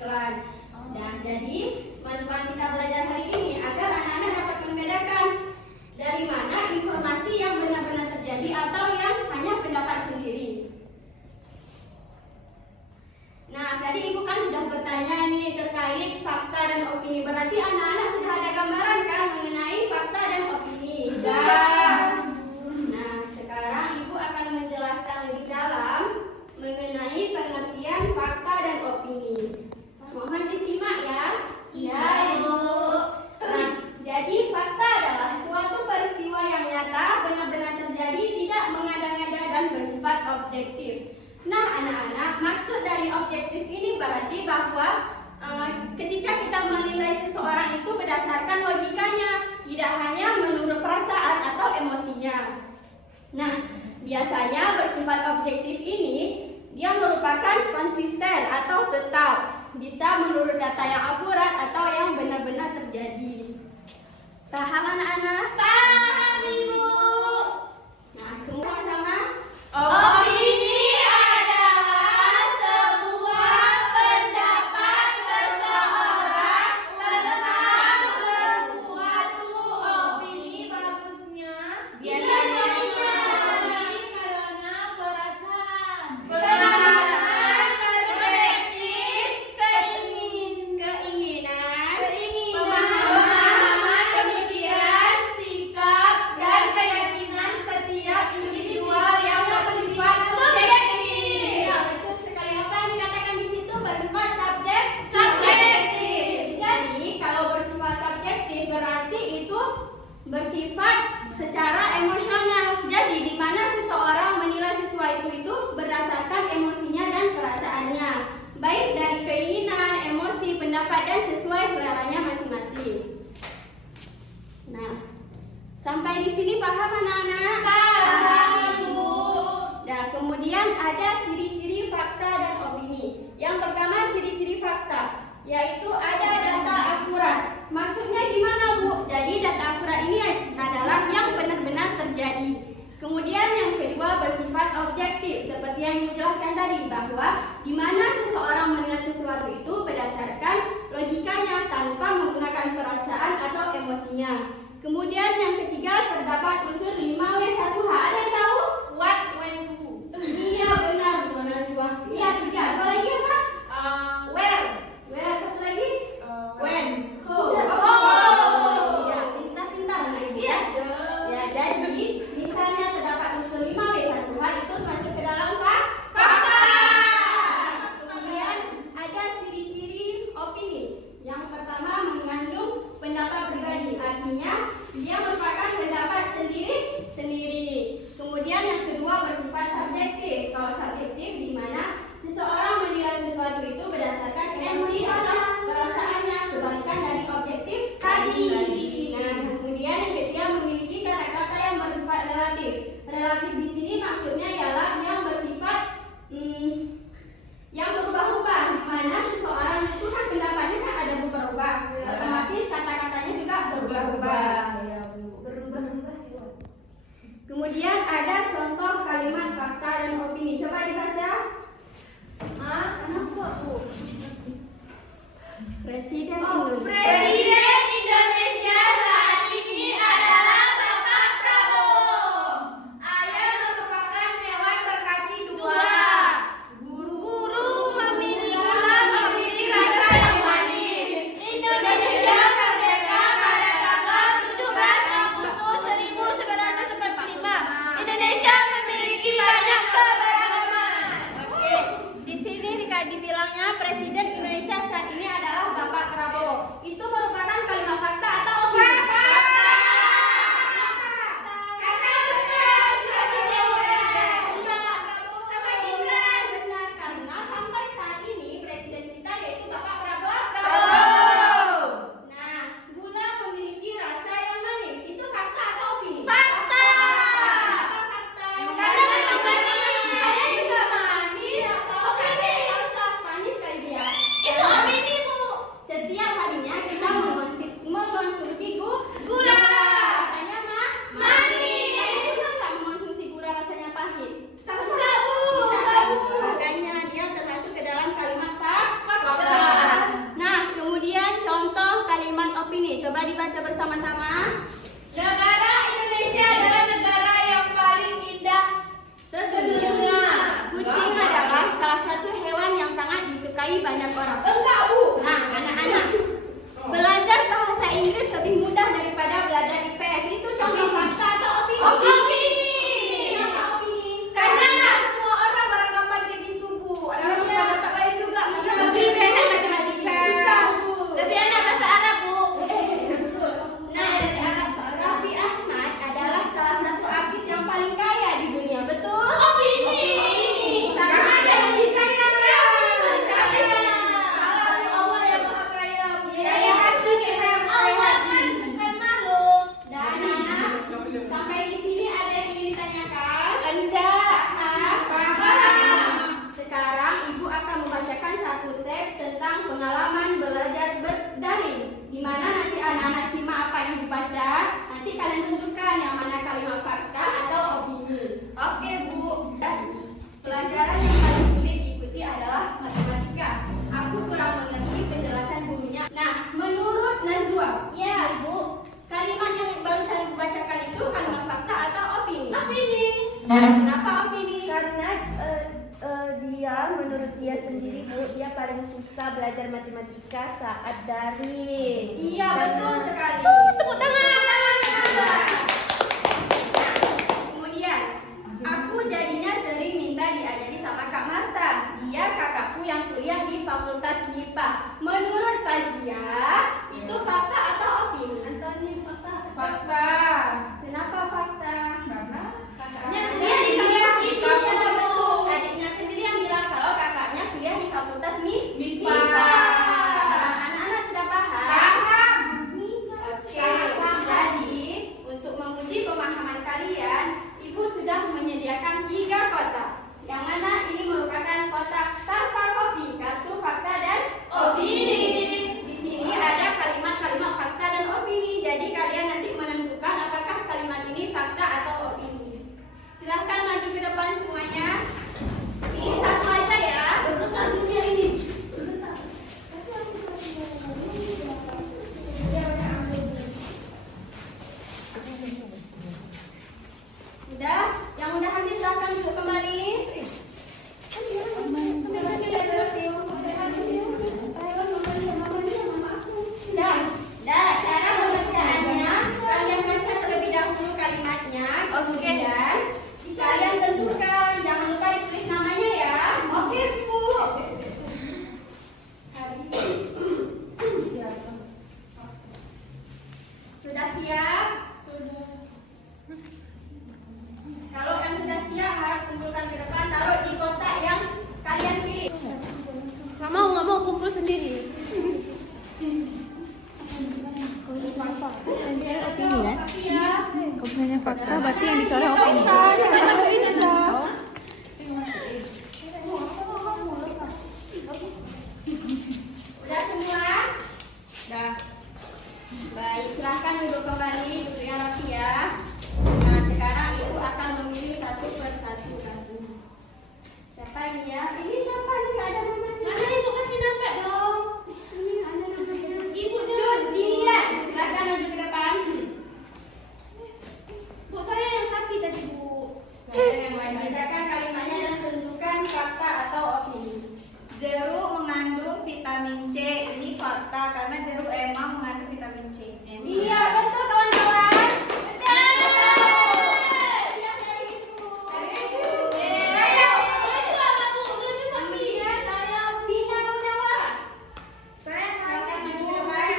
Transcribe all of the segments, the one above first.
iklan. Nah, jadi manfaat kita belajar hari ini agar anak-anak dapat membedakan dari mana informasi yang benar-benar terjadi atau yang hanya pendapat sendiri. Nah, tadi Ibu kan sudah bertanya nih terkait fakta dan opini. Berarti anak-anak sudah ada gambaran kan mengenai fakta dan opini? Sudah. Nah, sekarang Ibu akan menjelaskan lebih dalam mengenai pengertian fakta dan opini. Mohon disimak ya. Iya, Ibu. Nah, jadi fakta adalah suatu peristiwa yang nyata, benar-benar terjadi, tidak mengada-ngada dan bersifat objektif. Nah, anak-anak, maksud dari objektif ini berarti bahwa ketika kita menilai seseorang itu berdasarkan logikanya, tidak hanya menurut perasaan atau emosinya. Nah, biasanya bersifat objektif ini dia merupakan konsisten atau tetap, bisa menurut data yang akurat atau yang benar-benar terjadi. Paham anak-anak? Paham, Ibu. Nah, kemudian sama. Opini adalah sebuah pendapat seseorang tentang sesuatu. Opini bagusnya Biasanya karena perasaan, perspektif, keinginan, pemahaman, pemikiran, sikap, dan keyakinan setiap individual yang bersifat subjektif. Ya, betul sekali. Apa yang dikatakan di situ bersifat Subjektif. Jadi, kalau bersifat subjektif berarti itu bersifat secara emosional. Jadi, di mana seseorang menilai sesuatu itu berdasarkan emosinya dan perasaannya, baik dari keinginan, emosi, pendapat dan sesuai seleranya masing-masing. Nah, sampai di sini paham anak-anak? Paham, Ibu. Nah, kemudian ada ciri-ciri fakta dan opini. Yang pertama ciri-ciri fakta, yaitu ada data akurat. Maksudnya gimana, Bu? Jadi data akurat ini adalah yang benar-benar terjadi. Kemudian yang kedua bersifat objektif, seperti yang Ibu jelaskan tadi, bahwa di mana seseorang menilai sesuatu itu berdasarkan logikanya tanpa menggunakan perasaan atau emosinya. Kemudian yang ketiga terdapat unsur 5W1H. Ada yang tahu? What, when, who. Iya benar, Bu Najwa. Iya, tiga. Apa lagi apa? Where. Where, satu lagi? When. Oh. Oh. Iya, pintar-pintar anak Ibu. Iya. Ya, jadi misalnya terdapat unsur 5W1H itu masuk ke dalam fakta. Kemudian ada ciri-ciri opini. Yang pertama mengandung pendapat pribadi, artinya dia merupakan pendapat sendiri. Kemudian yang kedua bersifat subjektif. Kalau subjektif di mana seseorang menilai sesuatu itu berdasarkan emosi atau perasaannya, kebalikan dari objektif tadi. Nah, kemudian yang ketiga memiliki kata-kata yang bersifat relatif. Relatif di sini maksudnya ialah yang bersifat yang berubah-ubah, di mana seseorang itu kan pendapatnya kan ada berubah-ubah, otomatis kata-katanya juga berubah-ubah. Kemudian ada contoh kalimat fakta dan opini. Coba dibaca. Presiden Indonesia. Presiden Indonesia saat ini adalah Bapak Prabowo. Ayam merupakan hewan berkaki dua. Guru memiliki rasa yang manis. Indonesia merdeka pada tanggal 17 Agustus 1945. Indonesia memiliki banyak keberagaman. Oke, di sini dibilangnya Presiden Indonesia saat ini adalah Bapak Prabowo. Itu merupakan Kenapa opini? Karena menurut dia sendiri Bu, dia paling susah belajar matematika saat daring. Iya, betul sekali. Tepuk tangan. Kemudian, aku jadinya sering minta diajari sama Kak Marta. Dia kakakku yang kuliah di Fakultas MIPA. Menurut Fazia, itu fakta atau opini? Antoni fakta. Fakta. Kenapa fakta? Karena Kakaknya kuliah di Fakultas MIPA. Adiknya sendiri yang bilang kalau kakaknya kuliah di Fakultas MIPA. Anak-anak sudah paham? paham. Oke, jadi untuk menguji pemahaman kalian, Ibu sudah menyediakan 3 kotak. Yang mana ini merupakan kotak Tarfa Kopi, kartu fakta dan opini. Di sini ada kalimat-kalimat fakta dan opini. Jadi kalian nanti menentukan apakah kalimat ini fakta atau opini. Silahkan maju ke depan semuanya. Ini satu aja ya. Sebentar dunia ini. Sebentar. Kasih aku Udah, yang udah habis silahkan duduk kembali. Cara pembacaannya, kalian baca terlebih dahulu kalimatnya, kemudian kalian tentukan, jangan lupa ditulis namanya ya. Oke, Bu. Sudah siap? Kalau yang sudah siap harus kumpulkan ke depan, taruh di kotak yang kalian pilih. Nggak mau kumpul sendiri. Tapi ya. Komplainnya fakta berarti yang dicolek opini. Udah semua? Dah. Baik, silahkan duduk kembali, duduknya rapi ya. Nah, sekarang Ibu akan memilih satu persatu kartu. Siapa ini ya? Ini siapa nih? Nggak ada namanya. Mana Ibu kasih nama dong? Ini ada namanya. Ibu Judian. Silahkan maju ke depan. Bu, saya yang sapi tadi Bu. Bacakan kalimatnya dan tentukan fakta atau opini. Jeruk mengandung vitamin C. Ini fakta karena jeruk emang mengandung vitamin C. Iya, betul kawan-kawan. Siap dari Ibu. Kemudian saya Vina Munawara. Silahkan maju ke depan.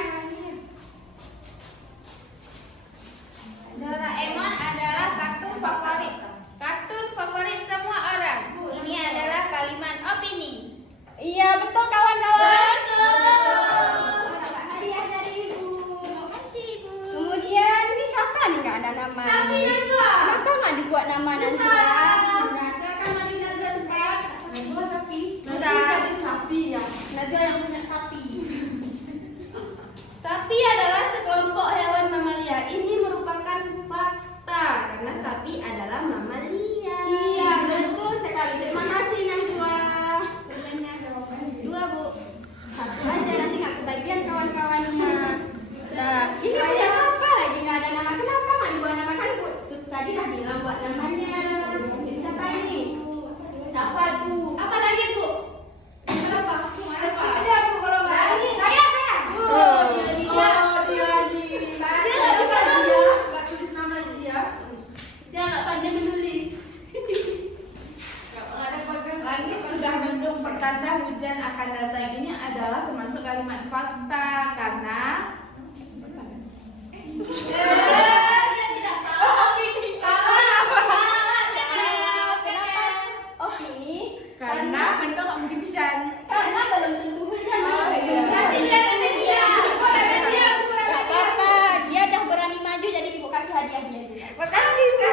Doraemon adalah kartun favorit. Kartun favorit semua orang. Ini adalah kalimat opini. Iya, betul kawan-kawan. Hadiah dari Ibu. Makasih, Bu. Kemudian ini siapa nih nggak ada nama? Kenapa nggak dibuat nama nanti ya? Nah, silakan maju Najwa tempat. Najwa sapi. Sapi ya. Najwa yang punya sapi. Sapi adalah sekelompok hewan mamalia. Ini merupakan fakta karena sapi adalah mamalia. Iya, betul sekali. Terima kasih Najwa. Dua Bu. Satu aja nanti nggak kebagian kawan-kawannya. Nah, ini punya siapa lagi nggak ada nama? Kenapa nggak dibuat nama kan Bu? Tuh, tadi lah bilang buat namanya. Siapa ini? Siapa tuh? Apa lagi Bu? Berapa? Siapa aja aku kalau nggak ini saya. Dia nggak bisa Dia nggak tulis nama dia. Dia nggak pandai menulis. Langit sudah mendung pertanda hujan akan datang. Ini adalah termasuk kalimat fakta karena Dia tidak tahu. Opini karena mendung nggak mungkin hujan. karena belum tentu hujan. Kasih dia media. Gak apa-apa, dia udah berani maju jadi Ibu kasih hadiah dia juga. Makasih Bu.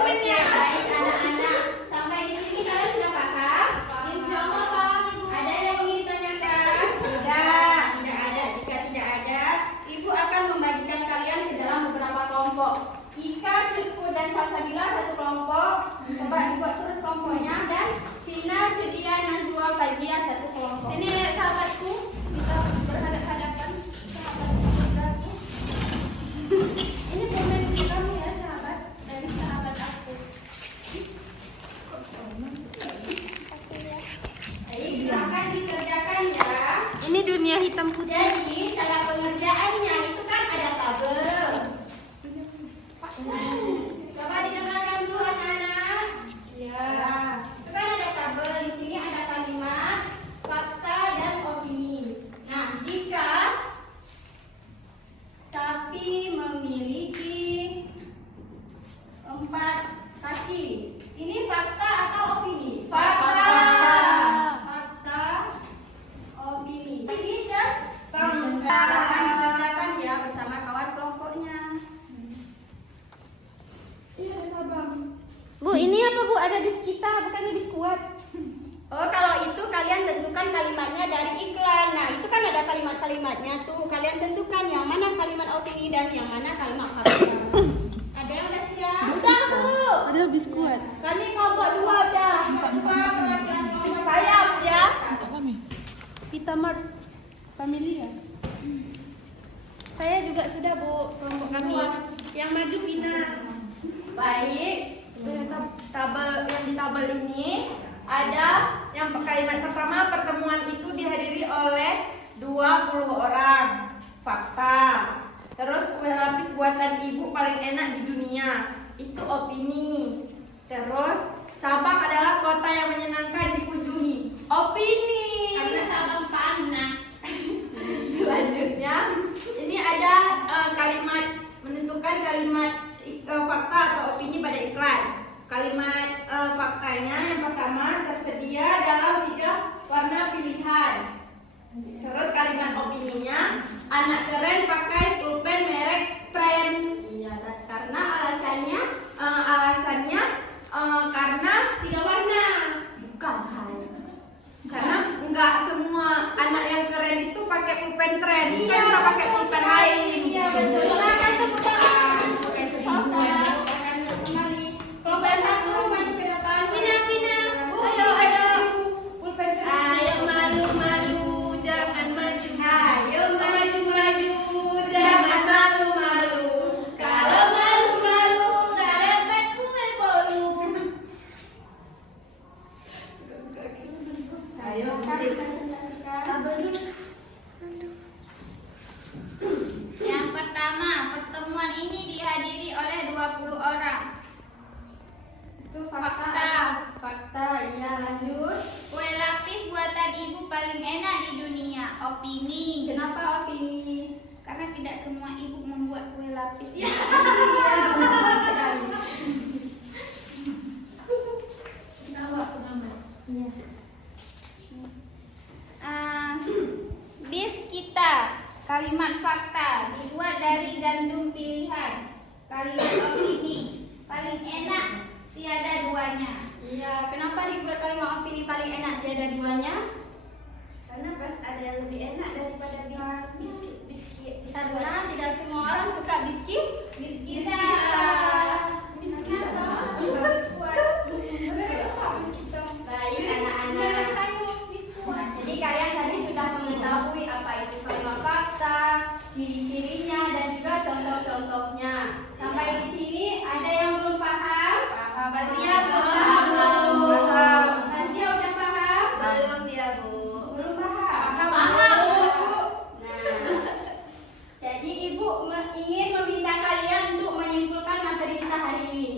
Oke, baik anak-anak. Sampai di sini kalian sudah paham? Insya Allah paham, Ibu. Ada yang ingin ditanyakan? Tidak Bu, ada bis kita, bukannya biskuat. Oh, kalau itu kalian tentukan kalimatnya dari iklan. Nah, itu kan ada kalimat-kalimatnya tuh. Kalian tentukan yang mana kalimat opini dan yang mana kalimat fakta. Ada yang udah siap? Sudah, Bu. Ada biskuat. Kami kelompok 2 udah. Kelompok 2 perwakilan kelompok saya ya. Vita Mart Familia. Saya juga sudah, Bu, kelompok kami. Yang maju Vina. Baik, tabel yang di tabel ini ada yang kalimat pertama, pertemuan itu dihadiri oleh 20 orang. Fakta. Terus kue lapis buatan ibu paling enak di dunia. Itu opini. Terus Sabang adalah kota yang menyenangkan dikunjungi. Opini. Karena Sabang panas. Selanjutnya, ini ada kalimat menentukan kalimat fakta atau opini pada iklan. Kalimat faktanya yang pertama tersedia dalam 3 warna pilihan. Terus kalimat opininya, anak keren pakai pulpen merek Tren. Iya, karena alasannya Karena 3 warna. bukan hal. Karena nggak semua anak yang keren itu pakai pulpen Tren. Kita Iya, bisa pakai betul pulpen sekali. lain. Iya, betul. Silakan tepuk tangan. Pakai Selesai. seribu. Kembali. Kelompok 1 maju ke depan. Vina. Ayo. Pulpen seribu. Ayo malu-malu, jangan maju. Ayo Maju-maju, jangan malu-malu. Kalau malu-malu, tak dapat kue bolu. Ayo, Yang pertama, pertemuan ini dihadiri oleh 20 orang. itu Fakta. Fakta, iya lanjut. Kue lapis buatan ibu paling enak di dunia. Opini. Kenapa opini? Karena tidak semua ibu membuat kue lapis. Iya, betul sekali. Iya. Bis kita. Kalimat fakta dibuat dari gandum pilihan. Kalimat opini paling enak tiada duanya. Iya, kenapa dibuat kalimat opini paling enak tiada duanya? Karena pas ada yang lebih enak daripada biskuit. Karena tidak semua orang suka biskuit. Bis Bis kita. Biskuit sama. Baik anak-anak. Jadi kalian tadi sudah mengetahui apa itu kalimat fakta, ciri-cirinya dan juga contoh-contohnya. Sampai di sini ada yang belum paham? Batia belum Paham. paham. Nadia udah paham? Belum dia, Bu. Belum paham? Paham, Bu. Nah, jadi Ibu ingin meminta kalian untuk menyimpulkan materi kita hari ini.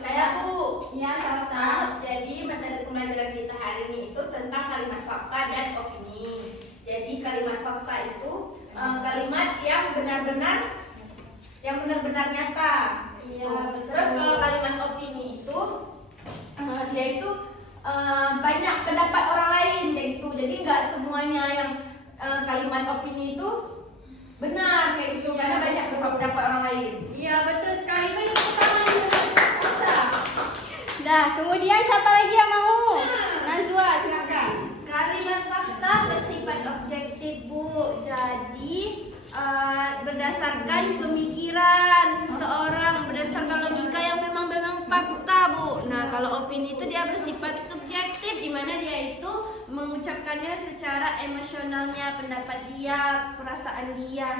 Saya, Bu. Iya, sama-sama. Jadi materi pembelajaran kita hari ini itu tentang kalimat fakta dan opini. Jadi kalimat fakta itu kalimat yang benar-benar nyata. Iya, betul. Terus kalau kalimat opini itu dia itu banyak pendapat orang lain kayak gitu. Jadi nggak semuanya yang kalimat opini itu benar kayak gitu karena banyak pendapat orang lain. Iya, betul sekali. Nah, kemudian siapa lagi yang mau? Najwa, silakan. Kalimat fakta bersifat objektif, Bu. Jadi berdasarkan pemikiran seseorang, berdasarkan logika yang memang fakta, Bu. Nah, kalau opini itu dia bersifat subjektif, di mana dia itu mengucapkannya secara emosionalnya, pendapat dia, perasaan dia.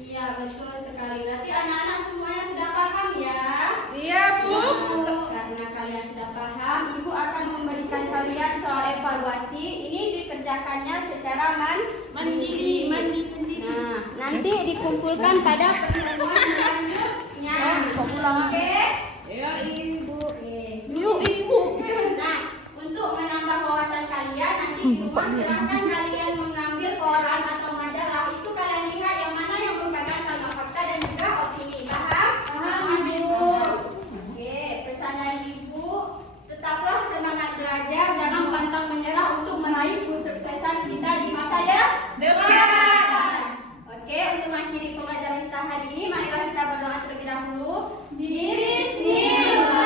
Iya, betul sekali. Berarti anak-anak semuanya sudah paham ya? Iya, Bu. Nah, karena kalian sudah paham, Ibu akan memberikan kalian soal evaluasi. Ini dikerjakannya secara mandiri. Mandi sendiri. Nah, nanti dikumpulkan pada pertemuan selanjutnya. Oke? Iya, Ibu. Yuk, Ibu. Nah, untuk menambah wawasan kalian, nanti di rumah silakan kalian mengambil koran atau majalah. Itu kalian lihat yang mana yang merupakan kalimat fakta dan juga opini. Paham? Paham, Ibu. Oke, pesan dari Ibu, tetaplah semangat belajar, jangan pantang menyerah untuk meraih kesuksesan kita di masa depan. Oke, untuk mengakhiri pembelajaran kita hari ini, marilah kita berdoa terlebih dahulu. Bismillah.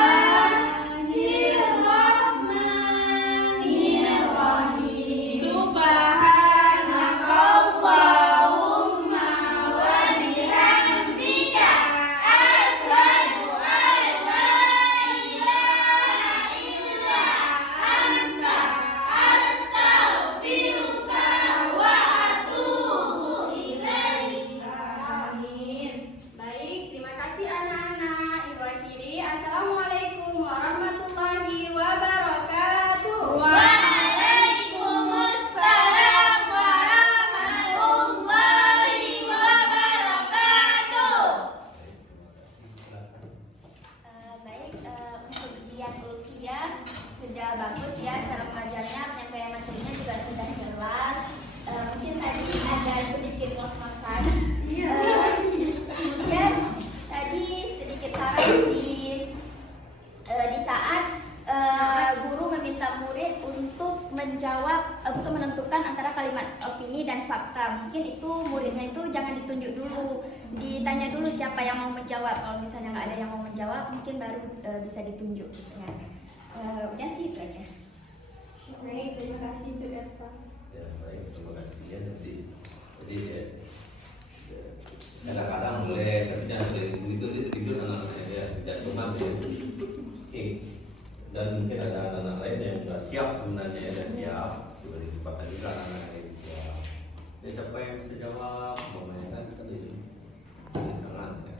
untuk menentukan antara kalimat opini dan fakta. Mungkin itu muridnya itu jangan ditunjuk dulu, ditanya dulu siapa yang mau menjawab. Kalau misalnya nggak ada yang mau menjawab, mungkin baru bisa ditunjuk. Gitu ya. Udah sih itu aja. Baik, terima kasih Cuk Elsa. Ya baik, terima kasih ya. Jadi kadang-kadang boleh, tapi jangan boleh begitu tidur anak-anaknya ya, tidak cuma ya. Oke. Dan mungkin ada anak-anak lain yang sudah siap sebenarnya ya, sudah siap. Sudah disempatkan juga anak-anak yang siap. Ya siapa yang bisa jawab? Mamanya kan kita di sini. Jangan. Ya.